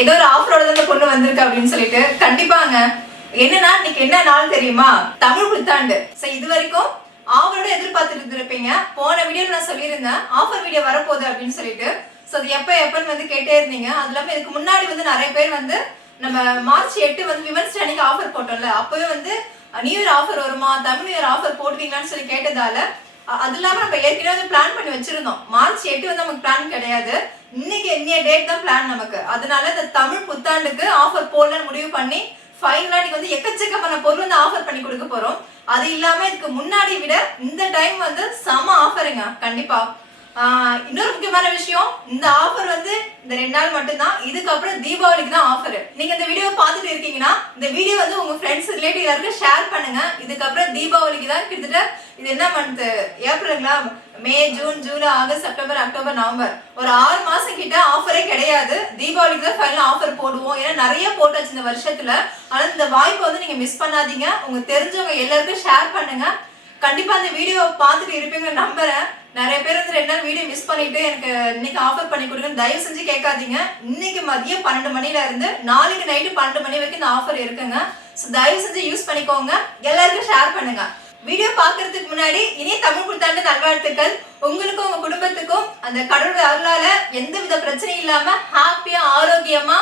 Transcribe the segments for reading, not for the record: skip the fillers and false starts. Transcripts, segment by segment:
ஏதோ ஒரு ஆஃபரோட தான் பொண்ணு வந்திருக்கு அப்படின்னு சொல்லிட்டு. கண்டிப்பாங்க. என்னன்னா இன்னைக்கு என்ன நாள் தெரியுமா? தமிழ் புத்தாண்டு. இது வரைக்கும் ஆஃபரோட எதிர்பார்த்துட்டு இருப்பீங்க. போன வீடியோல நான் சொல்லியிருந்தேன் ஆஃபர் வீடியோ வரப்போகுது அப்படின்னு சொல்லிட்டு. அது எப்பன்னு வந்து கேட்டே இருந்தீங்க. அது இல்லாம இதுக்கு முன்னாடி வந்து நிறைய பேர் வந்து நம்ம மார்ச் 8 வந்து விமன்ஸ் டே அன்னைக்கு ஆஃபர் போட்டோம்ல, அப்பவே வந்து நியூ இயர் ஆஃபர் வருமா, தமிழ் நியூ இயர் ஆஃபர் போடுவீங்களான்னு சொல்லி கேட்டதால அது இல்லாம நம்ம ஏற்கனவே வந்து பிளான் பண்ணி வச்சிருந்தோம். மார்ச் 8 வந்து நமக்கு பிளான் கிடையாது, இன்னைக்கு இன்னைய டேட் தான் பிளான் நமக்கு. அதனால இந்த தமிழ் புத்தாண்டுக்கு ஆஃபர் போடலான்னு முடிவு பண்ணி ஃபைனலா நீங்க வந்து எக்கச்சக்கமான பொருள் வந்து ஆஃபர் பண்ணி கொடுக்க போறோம். அது இல்லாம இதுக்கு முன்னாடி விட இந்த டைம் வந்து செம ஆஃபருங்க. கண்டிப்பா இன்னொரு முக்கியமான விஷயம், இந்த ஆஃபர் வந்து இந்த 2 நாள் மட்டும்தான். இதுக்கப்புறம் தீபாவளிக்கு தான் ஆஃபர். நீங்க இந்த வீடியோ பார்த்துட்டு இருக்கீங்கன்னா இந்த வீடியோ வந்து உங்க ஃப்ரெண்ட்ஸ் ரிலேட்டிவ் எல்லாருக்கும் ஷேர் பண்ணுங்க. இதுக்கப்புறம் தீபாவளிக்கு தான். கிட்டத்தட்ட இது என்ன மந்த்? ஏப்ரலுங்களா? May, June, July, August, September, October, November, ஒரு 6 மாசம் கிட்ட ஆஃபரே கிடையாது. தீபாவளிக்கு தான் ஃபைனல் ஆஃபர் போடுவோம். ஏன்னா நிறைய போட்டாச்சு இந்த வருஷத்துல. ஆனா இந்த வாய்ப்பை வந்து நீங்க மிஸ் பண்ணாதீங்க. உங்க தெரிஞ்சவங்க எல்லாருக்கும் ஷேர் பண்ணுங்க. கண்டிப்பா அந்த வீடியோ பார்த்துட்டு இருப்பீங்க நம்புறேன். நிறைய பேர் வந்து 2 நாள் வீடியோ மிஸ் பண்ணிட்டு எனக்கு இன்னைக்கு ஆஃபர் பண்ணி கொடுங்க தயவு செஞ்சு கேட்காதீங்க. இன்னைக்கு மதியம் 12 மணில இருந்து நாளைக்கு நைட்டு 12 மணி வரைக்கும் இந்த ஆஃபர் இருக்குங்க. தயவு செஞ்சு யூஸ் பண்ணிக்கோங்க. எல்லாருக்கும் ஷேர் பண்ணுங்க. வீடியோ பாக்குறதுக்கு முன்னாடி இனிய தமிழ் புத்தாண்டு நல்வாழ்த்துக்கள். உங்களுக்கும் உங்க குடும்பத்துக்கும் அந்த கடவுள் அருளால எந்த வித பிரச்சனையும் இல்லாம ஹாப்பியா ஆரோக்கியமா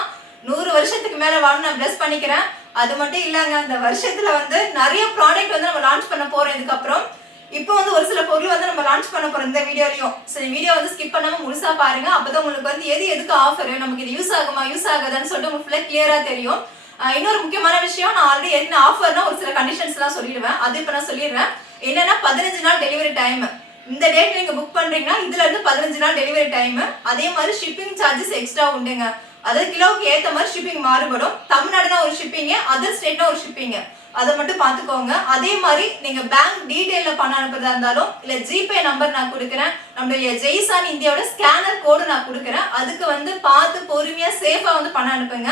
100 வருஷத்துக்கு மேல வாழணும் நான் பிளஸ் பண்ணிக்கிறேன். அது மட்டும் இல்லங்க, இந்த வருஷத்துல வந்து நிறைய ப்ராடக்ட் வந்து நம்ம லான்ச் பண்ண போறோம். இதுக்கப்புறம் இப்போ வந்து ஒரு சில பொருள் வந்து நம்ம லான்ச் பண்ண போறோம் இந்த வீடியோலயும். சரி, வீடியோ வந்து ஸ்கிப் பண்ணாம முழுசா பாருங்க. அப்பதான் உங்களுக்கு வந்து எதுக்கு ஆஃபர், நமக்கு இது யூஸ் ஆகுமா யூஸ் ஆகாதான்னு சொல்லிட்டு உங்களுக்கு ஃபுல்லா கிளியரா தெரியும். இன்னொரு முக்கியமான விஷயம், நான் ஆல்ரெடி என்ன ஆஃபர்னா ஒரு சில கண்டிஷன்ஸ் எல்லாம் சொல்லிடுவேன். அது இப்ப நான் சொல்லிடுறேன். என்னன்னா 15 நாள் டெலிவரி டைம். இந்த டேட் நீங்க புக் பண்றீங்கன்னா இதுல இருந்து 15 நாள் டெலிவரி டைம். அதே மாதிரி ஷிப்பிங் சார்ஜஸ் எக்ஸ்ட்ரா உண்டுங்க. அதாவது கிலோவுக்கு ஏத்த மாதிரி ஷிப்பிங் மாறுபடும். தமிழ்நாடுனா ஒரு ஷிப்பிங், அதர் ஸ்டேட்னா ஒரு ஷிப்பிங், அதை மட்டும் பாத்துக்கோங்க. அதே மாதிரி நீங்க பேங்க் டீடைல்ல பணம் அனுப்புறதா இருந்தாலும் இல்ல ஜிபே நம்பர் நான் கொடுக்குறேன், நம்மளுடைய ஜெய்சான் இந்தியாவோட ஸ்கேனர் கோடு நான் கொடுக்குறேன். அதுக்கு வந்து பார்த்து பொறுமையா சேஃபா வந்து பணம் அனுப்புங்க.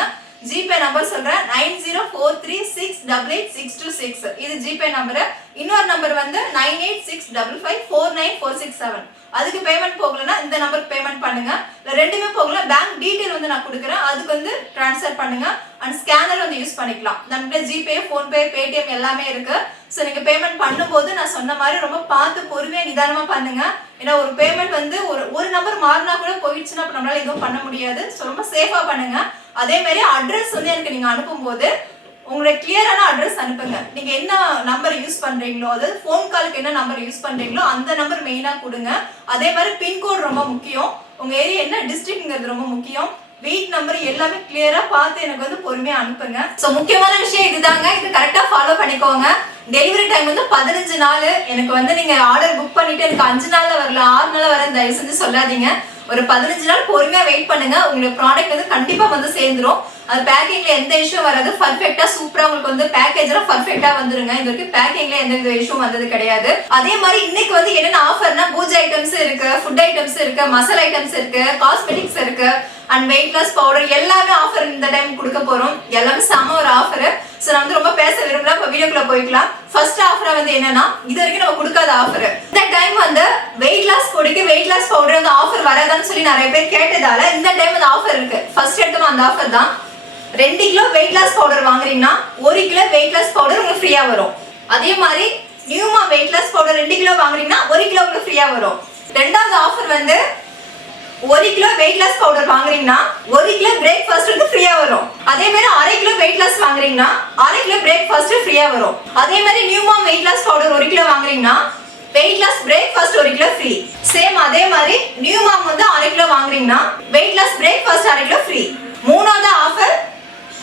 ஜிபே நம்பர் சொல்றேன் 9043688626. இது ஜிபே நம்பர். இன்னொரு நம்பர் வந்து 9865549467. அதுக்கு பேமெண்ட் போகலன்னா இந்த நம்பருக்கு பேமெண்ட் பண்ணுங்க. ரெண்டுமே போகல பேங்க் டீடைல் வந்து நான் கொடுக்குறேன், அதுக்கு வந்து டிரான்ஸ்ஃபர் பண்ணுங்க. அண்ட் ஸ்கேனர் வந்து யூஸ் பண்ணிக்கலாம். நம்மகிட்ட ஜிபே, போன்பே, பேடிஎம் எல்லாமே இருக்கு. ஸோ நீங்க பேமெண்ட் பண்ணும்போது நான் சொன்ன மாதிரி ரொம்ப பார்த்து பொறுமையா நிதானமா பண்ணுங்க. ஏன்னா ஒரு பேமெண்ட் வந்து ஒரு நம்பர் மாறினா கூட போயிடுச்சுன்னா நம்மளால எதுவும் பண்ண முடியாது. ஸோ ரொம்ப சேஃபா பண்ணுங்க. அதே மாதிரி அட்ரஸ் வந்து எனக்கு நீங்க அனுப்பும் போது உங்களுடைய கிளியரான அட்ரஸ் அனுப்புங்க. நீங்க என்ன நம்பர் யூஸ் பண்றீங்களோ, அதாவது போன் காலுக்கு என்ன நம்பர் யூஸ் பண்றீங்களோ அந்த நம்பர் மெயினா கொடுங்க. அதே மாதிரி பின்கோட் ரொம்ப முக்கியம். உங்க ஏரியா என்ன டிஸ்ட்ரிக்ட்ங்கிறது ரொம்ப முக்கியம். வீட் நம்பர் எல்லாமே கிளியரா பார்த்து எனக்கு வந்து பொறுமையா அனுப்புங்க. சோ முக்கியமான விஷயம் இதுதாங்க. இது கரெக்டா ஃபாலோ பண்ணிக்கோங்க. டெலிவரி டைம் வந்து 15 நாள். எனக்கு வந்து நீங்க ஆர்டர் புக் பண்ணிட்டு எனக்கு 5 நாள்ல வரல 6 நாள்ல வர தயவு செஞ்சு சொல்லாதீங்க. ஒரு 15 நாள் பொறுமையா வெயிட் பண்ணுங்க. உங்களுக்கு ப்ராடக்ட் வந்து கண்டிப்பா வந்து சேர்ந்துரும். அது பேக்கிங்ல எந்த இஷ்யூ வராது. பர்ஃபெக்ட்டா சூப்பரா உங்களுக்கு வந்து பேக்கேஜ் எல்லாம் பர்ஃபெக்ட்டா வந்துருங்க. இது வரைக்கும் பேக்கிங்ல எந்த வித இஷ்யூ வந்தது கிடையாது. அதே மாதிரி இன்னைக்கு வந்து என்னென்ன ஆஃபர்னா பூஜை ஐட்டம்ஸ் இருக்கு, ஃபுட் ஐட்டம்ஸ் இருக்கு, மசாலா ஐட்டம்ஸ் இருக்கு, காஸ்மெட்டிக்ஸ் இருக்கு, அண்ட் வெயிட் லாஸ் பவுடர் எல்லாமே ஆஃபர் இந்த டைம் கொடுக்க போறோம். எல்லாமே செம ஒரு ஆஃபர். சோ நான் வந்து ரொம்ப பேச விரும்பல, இப்ப வீடியோக்குள்ள போய்க்கலாம். ஃபர்ஸ்ட் ஆஃபரா வந்து என்னன்னா இது வரைக்கும் நம்ம கொடுக்காத ஆஃபர். இந்த டைம் வந்து வெயிட் லாஸ் பொடிக்கு வெயிட் லாஸ் பவுடர் வந்து ஆஃபர் வராதான்னு சொல்லி நிறைய பேர் கேட்டதால இந்த டைம் வந்து ஆஃபர் இருக்கு. ஃபர்ஸ்ட் எடுத்தோம் அந்த ஆஃபர் தான். 2 கிலோ வெயிட் லாஸ் பவுடர் வாங்குறீங்கன்னா 1 கிலோ வெயிட் லாஸ் பவுடர் உங்களுக்கு ஃப்ரீயா வரும். அதே மாதிரி நியூமா வெயிட் லாஸ் பவுடர் 2 கிலோ வாங்குறீங்கன்னா 1 கிலோ உங்களுக்கு ஃப்ரீயா வரும். ரெண்டாவது ஆஃபர் வந்து 1 கிலோ வெயிட் லாஸ் பவுடர் வாங்குறீங்கன்னா 1 கிலோ பிரேக்ஃபாஸ்ட் வந்து ஃப்ரீயா வரும். அதே மாதிரி 1/2 கிலோ வெயிட் லாஸ் வாங்குறீங்கன்னா 1/2 கிலோ பிரேக்ஃபாஸ்ட் ஃப்ரீயா வரும். அதே மாதிரி நியூமா வெயிட் லாஸ் பவுடர் 1 கிலோ வாங்குறீங்கன்னா weight loss breakfast 1 kilo free. Same அதே மாதிரி நியூமா வந்து 1/2 கிலோ வாங்குறீங்கன்னா weight loss breakfast 1/2 kilo free. மூணாவது ஆஃபர்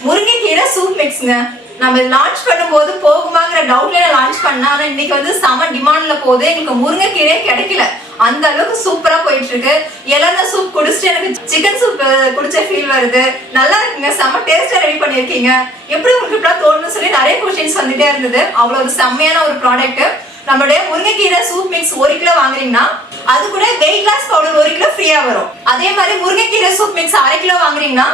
முருங்கைக்கீரை சூப் மிக்ஸ்ங்க. நம்ம லான்ச் பண்ணும்போது போகுமாங்கிற டவுட்ல லான்ச் பண்ணா, ஆனா இன்னைக்கு வந்து செம டிமாண்ட்ல போகுது. எங்களுக்கு முருங்கைக்கீரையே கிடைக்கல, அந்த அளவுக்கு சூப்பரா போயிட்டு இருக்கு. இலந்த சூப் குடிச்சிட்டு எனக்கு சிக்கன் சூப் குடிச்ச ஃபீல் வருது. நல்லா இருக்குங்க, செம டேஸ்டா ரெடி பண்ணிருக்கீங்க. எப்படி உங்களுக்கு இப்படிலாம் தோணுன்னு சொல்லி நிறைய கொஸ்டின்ஸ் வந்துட்டே இருந்தது. அவ்வளவு ஒரு செம்மையான ஒரு ப்ராடக்ட். நம்மளுடைய முருங்கைக்கீரை சூப் மிக்ஸ் 1 கிலோ வாங்குறீங்கன்னா அது கூட வெயிட் லாஸ் பவுடர் 1 கிலோ ஃப்ரீயா வரும். அதே மாதிரி முருங்கைக்கீரை சூப் மிக்ஸ் 1/2 கிலோ வாங்குறீங்கன்னா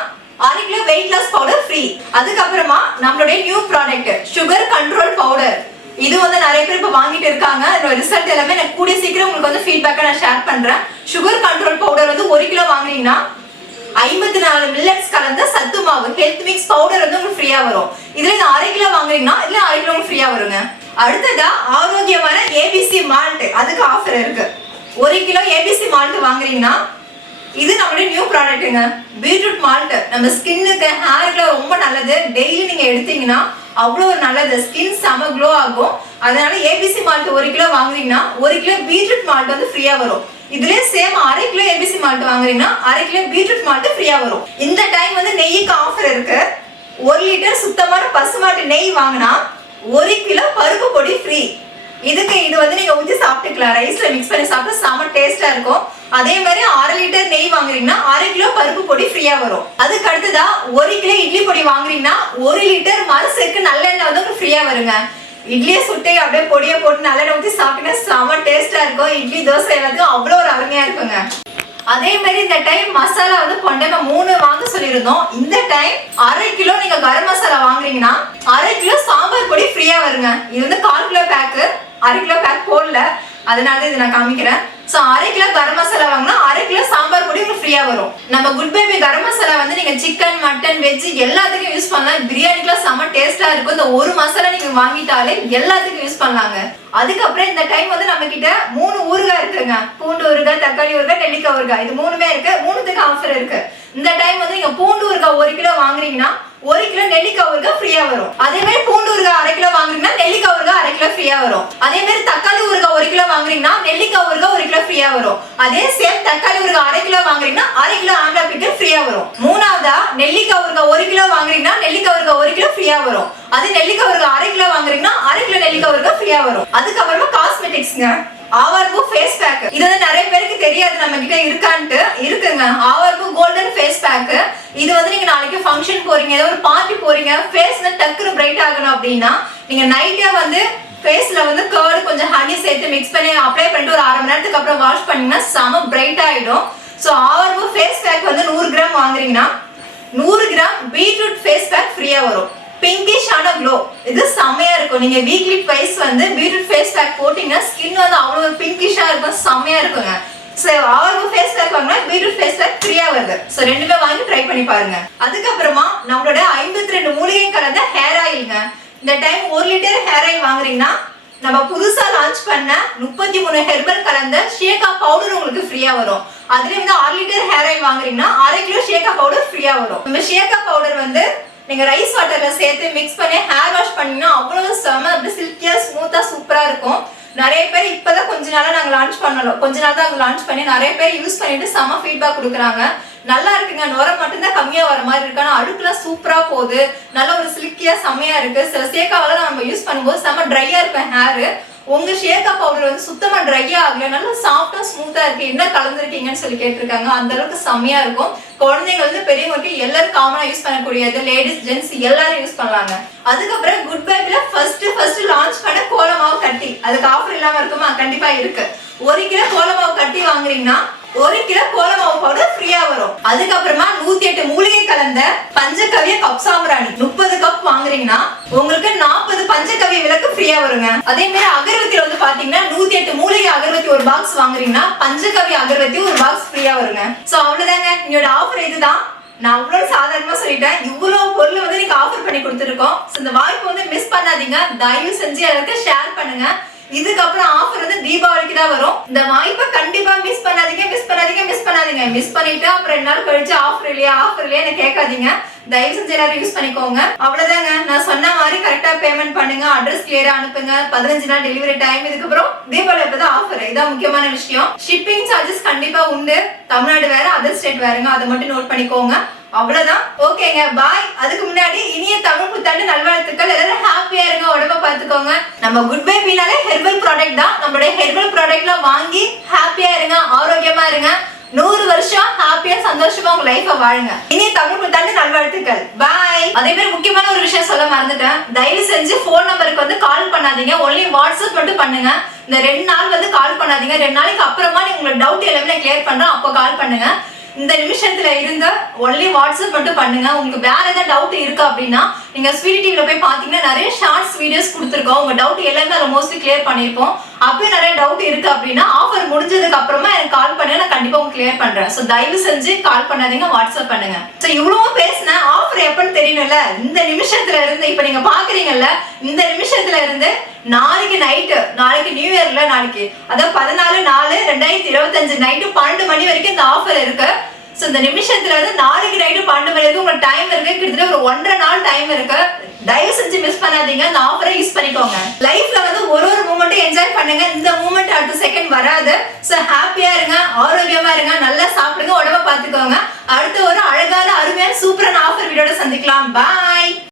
1/2 kilo weight loss powder free. அதுக்கப்புறமா நம்மளுடைய new product sugar control powder. இது வந்து நிறைய பேர் இப்ப வாங்கிட்டு இருக்காங்க. இதோட ரிசல்ட் எல்லாமே நான் கூடிய சீக்கிரம் உங்களுக்கு வந்து ஃபீட்பேக்கா நான் ஷேர் பண்றேன். சுகர் கண்ட்ரோல் பவுடர் வந்து 1 கிலோ வாங்குறீங்கன்னா 54 மில்லட்ஸ் கலந்த சத்து மாவு ஹெல்த் மிக்ஸ் பவுடர் வந்து உங்களுக்கு ஃப்ரீயா வரும். இதுல இந்த 1/2 கிலோ வாங்குறீங்கன்னா இதுல 1/2 கிலோ உங்களுக்கு ஃப்ரீயா வருங்க. அடுத்ததா ஆரோக்கியமான ஏபிசி மால்ட், அதுக்கு ஆஃபர் இருக்கு. 1 கிலோ ஏபிசி மால்ட் வாங்குறீங்கன்னா இது நம்மளுடைய நியூ ப்ராடக்ட்டுங்க. பீட்ரூட் மால்ட் நம்ம ஸ்கின்னுக்கு ஹேருக்கு ரொம்ப நல்லது. டெய்லி நீங்க எடுத்தீங்கன்னா அவ்வளோ நல்லது, ஸ்கின் செம க்ளோ ஆகும். அதனால ஏபிசி மால்ட் 1 கிலோ வாங்குறீங்கன்னா 1 கிலோ பீட்ரூட் மால்ட் வந்து ஃப்ரீயா வரும். இதுலயே சேம் 1/2 கிலோ ஏபிசி மால்ட் வாங்குறீங்கன்னா 1/2 கிலோ பீட்ரூட் மால்ட் ஃப்ரீயா வரும். இந்த டைம் வந்து நெய்க்கு ஆஃபர் இருக்கு. 1 லிட்டர் சுத்தமான பசுமாட்டு நெய் வாங்கினா 1 கிலோ பருப்பு பொடி ஃப்ரீ. இதுக்கு இது வந்து நீங்க ஊற்றி சாப்பிட்டுக்கலாம், ரைஸ்ல மிக்ஸ் பண்ணி சாப்பிட்டு செம டேஸ்டா இருக்கும். அதே மாதிரி 1/2 லிட்டர் நெய் வாங்குறீங்கன்னா 1/2 கிலோ பருப்பு பொடி ஃப்ரீயா வரும். அதுக்கு அடுத்ததா 1 கிலோ இட்லி பொடி வாங்குறீங்கன்னா 1 லிட்டர் மரசெக்கு நல்லெண்ணெய் வந்து உங்களுக்கு ஃப்ரீயா வருங்க. இட்லியை சுட்டு அப்படியே பொடியை போட்டு நல்லெண்ணெய் ஊற்றி சாப்பிட்டீங்கன்னா செம டேஸ்டா இருக்கும். இட்லி தோசை எல்லாத்துக்கும் அவ்வளோ ஒரு அருமையா இருக்குங்க. அதே மாதிரி இந்த டைம் மசாலா வந்து கொண்டைமா 3 வாங்க சொல்லியிருந்தோம். இந்த டைம் 1/2 கிலோ நீங்க கரம் மசாலா வாங்குறீங்கன்னா 1/2 கிலோ சாம்பார் பொடி ஃப்ரீயா வருங்க. இது வந்து 1/4 கிலோ பேக்கு, 1/2 கிலோ பேக் போடல, அதனால இது நான் காமிக்கிறேன். சோ 1/2 கிலோ கரம் மசாலா வாங்கினா 1/2 கிலோ சாம்பார் பொடி உங்களுக்கு ஃப்ரீயா வரும். நம்ம குட் பேபி கரம் மசாலா வந்து நீங்க சிக்கன், மட்டன், வெஜ் எல்லாத்துக்கும் யூஸ் பண்ணலாம். பிரியாணிக்குலாம் செம டேஸ்டா இருக்கும். இந்த ஒரு மசாலா நீங்க வாங்கிட்டாலே எல்லாத்துக்கும் யூஸ் பண்ணலாங்க. அதுக்கப்புறம் இந்த டைம் வந்து நம்ம கிட்ட 3 ஊறுகாய் இருக்குங்க. பூண்டு ஊறுகாய், தக்காளி ஊறுகாய், நெல்லிக்காய் ஊறுகாய், இது 3மே இருக்கு. 3த்துக்கு ஆஃபர் இருக்கு. இந்த டைம் வந்து நீங்க பூண்டு ஊறுகாய் 1 கிலோ வாங்குறீங்கன்னா 1 கிலோ நெல்லிக்காய் ஊறுகாய் ஃப்ரீயா வரும். அதே மாதிரி பூண்டு ஊறுகாய் 1/2 கிலோ வாங்குறீங்கன்னா நெல்லிக்காய் ஊறுகாய் 1/2 கிலோ ஃப்ரீயா வரும். அதே மாதிரி தக்காளி ஊறுகாய் 1 கிலோ வாங்குறீங்கன்னா நெல்லிக்காய் ஊறுகாய் 1 கிலோ ஃப்ரீயா வரும். அதே சேம் தக்காளி ஊறுகாய் 1/2 கிலோ வாங்குறீங்கன்னா 1/2 கிலோ ஆம்லா பிக்கல் ஃப்ரீயா வரும். மூணாவதா நெல்லிக்காய் ஊறுகாய் 1 கிலோ வாங்குறீங்கன்னா நெல்லிக்காய் ஊறுகாய் 1 கிலோ ஃப்ரீயா வரும். அதே நெல்லிக்காய் ஊறுகாய் 1/2 கிலோ வாங்குறீங்கன்னா 1/2 கிலோ நெல்லிக்காய் ஊறுகாய் ஃப்ரீயா வரும். அதுக்கப்புறமா காஸ்மெட்டிக்ஸ்ங்க, ஆவார்பூ ஃபேஸ் பேக். இது வந்து நிறைய பேருக்கு தெரியாது நம்ம கிட்ட இருக்கான்ட்டு. இருக்குங்க ஆவார்பூ கோல்டன் ஃபேஸ் பேக். இது வந்து நீங்க நாளைக்கு ஃபங்க்ஷன் போறீங்க, ஏதோ ஒரு பார்ட்டி போறீங்க, ஃபேஸ் டக்குனு பிரைட் ஆகணும் அப்படின்னா நீங்க நைட்டே வந்து ஃபேஸ்ல வந்து கர்டு கொஞ்சம் ஹனி சேர்த்து மிக்ஸ் பண்ணி அப்ளை பண்ணிட்டு ஒரு 1/2 மணி நேரத்துக்கு அப்புறம் வாஷ் பண்ணீங்கன்னா செம பிரைட் ஆயிடும். சோ ஆவார்பூ ஃபேஸ் பேக் வந்து 100 கிராம் வாங்குறீங்கன்னா 100 கிராம் பீட்ரூட் ஃபேஸ் பேக் ஃப்ரீயா வரும். பிங்கிஷான க்ளோ, இது செமையா இருக்கும். நீங்க வீக்லி ட்வைஸ் வந்து பீட்ரூட் ஃபேஸ் பேக் போட்டீங்கன்னா ஸ்கின் வந்து அவ்வளவு பிங்கிஷா இருக்கும், செமையா இருக்குங்க. சோ ஆவார்பூ ஃபேஸ் பேக் வாங்கினா பீட்ரூட் ஃபேஸ் பேக் ஃப்ரீயா வருது. சோ ரெண்டுமே வாங்கி ட்ரை பண்ணி பாருங்க. அதுக்கப்புறமா நம்மளோட 52 மூலிகை கலந்த ஹேர் ஆயில்ங்க. இந்த டைம் 1 லிட்டர் ஹேர் ஆயில் வாங்குறீங்கன்னா நம்ம புதுசா லான்ச் பண்ண 33 ஹெர்பல் கலந்த ஷேகா பவுடர் உங்களுக்கு ஃப்ரீயா வரும். அதுல வந்து 1/2 லிட்டர் ஹேர் ஆயில் வாங்குறீங்கன்னா 1/2 கிலோ ஷேகா பவுடர் ஃப்ரீயா வரும். நம்ம ஷேகா பவுடர் வந்து நீங்க ரைஸ் வாட்டர்ல சேர்த்து மிக்ஸ் பண்ணி ஹேர் வாஷ் பண்ணீங்கன்னா அவ்வளவு செம அப்படி சில்கியா ஸ்மூத்தா சூப்பரா இருக்கும். நிறைய பேர் இப்பதான் கொஞ்ச நாளா நாங்க லான்ச் பண்ணலாம், கொஞ்ச நாள் தான் லான்ச் பண்ணி நிறைய பேர் யூஸ் பண்ணிட்டு செம ஃபீட்பேக் கொடுக்குறாங்க. நல்லா இருக்குங்க, நுர மட்டும்தான் கம்மியா வர மாதிரி இருக்கு, ஆனா அழுக்குலாம் சூப்பரா போகுது, நல்ல ஒரு சில்கியா செம்மையா இருக்கு. சில ஷேக்காவெல்லாம் நம்ம யூஸ் பண்ணும்போது செம ட்ரையா இருக்கும் ஹேரு. உங்க ஷேக்கா பவுடர் வந்து சுத்தமா ட்ரையா ஆகல, நல்லா சாஃப்டா ஸ்மூத்தா இருக்கு, என்ன கலந்துருக்கீங்கன்னு சொல்லி கேட்டிருக்காங்க. அந்த அளவுக்கு செம்மையா இருக்கும். குழந்தைங்க வந்து பெரியவங்களுக்கு எல்லாரும் காமனா யூஸ் பண்ணக்கூடியது, லேடிஸ் ஜென்ட்ஸ் எல்லாரும் யூஸ் பண்ணலாங்க. அதுக்கப்புறம் குட் பேபில ஃபர்ஸ்ட் லான்ச் பண்ண கோலமாவு கட்டி, அதுக்கு ஆஃபர் இல்லாம இருக்குமா? கண்டிப்பா இருக்கு. 1 கிலோ கோலமாவு கட்டி வாங்குறீங்கன்னா 1 கிலோ கோலமாவு பவுடர் ஃப்ரீயா வரும். அதுக்கப்புறமா 108 மூலிகை கலந்த பஞ்சகவ்ய கப் சாம்பிராணி 30 கப் வாங்குறீங்கன்னா உங்களுக்கு 40 பஞ்சகவ்ய விளக்கு ஃப்ரீயா வருங்க. அதே மாதிரி அகர்வத்தில வந்து பாத்தீங்கன்னா 108 மூலிகை அகர்வத்தி ஒரு பாக்ஸ் வாங்குறீங்கன்னா பஞ்சகவ்ய அகர்வத்தி ஒரு பாக்ஸ் ஃப்ரீயா வருங்க. சோ அவ்வளவுதாங்க, என்னோட ஆஃபர் இதுதான். நான் அவ்வளவு சாதாரணமா சொல்லிட்டேன். இவ்வளவு பொருள் வந்து நீங்க ஆஃபர் பண்ணி கொடுத்துருக்கோம். இந்த வாய்ப்பு வந்து மிஸ் பண்ணாதீங்க. தயவு செஞ்சு எல்லாருக்கும் ஷேர் பண்ணுங்க. இதுக்கப்புறம் ஆஃபர் வந்து தீபாவளிக்கு தான் வரும். இந்த வாய்ப்பை கண்டிப்பா மிஸ் பண்ணாதீங்க. மிஸ் பண்ணிட்டு அப்புறம் 2 நாள் கழிச்சு ஆஃபர் இல்லையா கேட்காதீங்க. தயவு செஞ்சு எல்லாரும் யூஸ் பண்ணிக்கோங்க. அவ்வளவுதாங்க, நான் சொன்ன மாதிரி கரெக்டா பேமெண்ட் பண்ணுங்க, அட்ரஸ் கிளியரா அனுப்புங்க. 15 நாள் டெலிவரி டைம். இதுக்கப்புறம் தீபாவளி அப்பதான் ஆஃபர், இதான் முக்கியமான விஷயம். ஷிப்பிங் சார்ஜஸ் கண்டிப்பா உண்டு. தமிழ்நாடு வேற, அதர் ஸ்டேட் வேறங்க, அதை மட்டும் நோட் பண்ணிக்கோங்க. அவ்வளவுதான். ஓகேங்க, பாய். அதுக்கு முன்னாடி இனிய தமிழ் புத்தாண்டு நல்வாழ்த்துக்கள். எல்லாரும் ஹாப்பியா இருங்க, உடம்ப பாத்துக்கோங்க. நம்ம குட் பேபினாலே ஹெர்பல் ப்ராடக்ட் தான். நம்மளுடைய ஹெர்பல் ப்ராடக்ட்ல வாங்கி ஹாப்பியா இருங்க, ஆரோக்கியமா இருங்க. 100 வருஷம் ஹாப்பியா சந்தோஷமா உங்க லைஃப வாழுங்க. இனிய தமிழ் புத்தாண்டு நல்வாழ்த்துக்கள். பாய். அதே மாதிரி முக்கியமான ஒரு விஷயம் சொல்ல மறந்துட்டேன். தயவு செஞ்சு போன் நம்பருக்கு வந்து கால் பண்ணாதீங்க, ஒன்லி வாட்ஸ்அப் மட்டும் பண்ணுங்க. இந்த 2 நாள் வந்து கால் பண்ணாதீங்க. 2 நாளைக்கு அப்புறமா நீங்க உங்களோட டவுட் எல்லாமே கிளியர் பண்றோம், அப்போ கால் பண்ணுங்க. இந்த நிமிஷத்துல இருந்த ஒன்லி வாட்ஸ்அப் மட்டும் பண்ணுங்க. உங்களுக்கு வேற ஏதாவது டவுட் இருக்கு அப்படின்னா நீங்க ஸ்வீட் டிவில போய் பாத்தீங்கன்னா நிறைய ஷார்ட்ஸ் வீடியோஸ் கொடுத்துருக்கோம். உங்க டவுட் எல்லாமே அதில் மோஸ்ட்லி கிளியர் பண்ணியிருப்போம். அப்பயும் நிறைய டவுட் இருக்கு அப்படின்னா ஆஃபர் முடிஞ்சதுக்கு அப்புறமா எனக்கு கால் பண்ணி நான் கண்டிப்பா உங்களுக்கு கிளியர் பண்றேன். ஸோ தயவு செஞ்சு கால் பண்ணாதீங்க, வாட்ஸ்அப் பண்ணுங்க. ஸோ இவ்வளவு பேசினேன், ஆஃபர் எப்பன்னு தெரியணும்ல. இந்த நிமிஷத்துல இருந்து இப்ப நீங்க பாக்குறீங்கல்ல, இந்த நிமிஷத்துல இருந்து நாளைக்கு நைட்டு, நாளைக்கு நியூ இயர்ல, நாளைக்கு அதாவது 14/4/2025 நைட்டு 12 மணி வரைக்கும் இந்த ஆஃபர் இருக்கு. ஸோ இந்த நிமிஷத்துல இருந்து நாளைக்கு நைட்டு 12 மணி வரைக்கும் உங்களுக்கு டைம் இருக்கு. கிட்டத்தட்ட ஒரு 1.5 நாள் டைம் இருக்கு. தயவு செஞ்சு மிஸ் பண்ணாதீங்க, இந்த ஆஃபரை யூஸ் பண்ணிக்கோங்க. லைஃப்ல வந்து ஒரு மூமெண்ட்டும் என்ஜாய் பண்ணுங்க. இந்த மூமெண்ட் அடுத்த செகண்ட் வராது. ஸோ ஹாப்பியா இருங்க, ஆரோக்கியமா இருங்க, நல்லா சாப்பிடுங்க, உடம்ப பாத்துக்கோங்க. அடுத்த ஒரு அழகான அருமையான சூப்பரான ஆஃபர் வீடியோட சந்திக்கலாம். பாய்.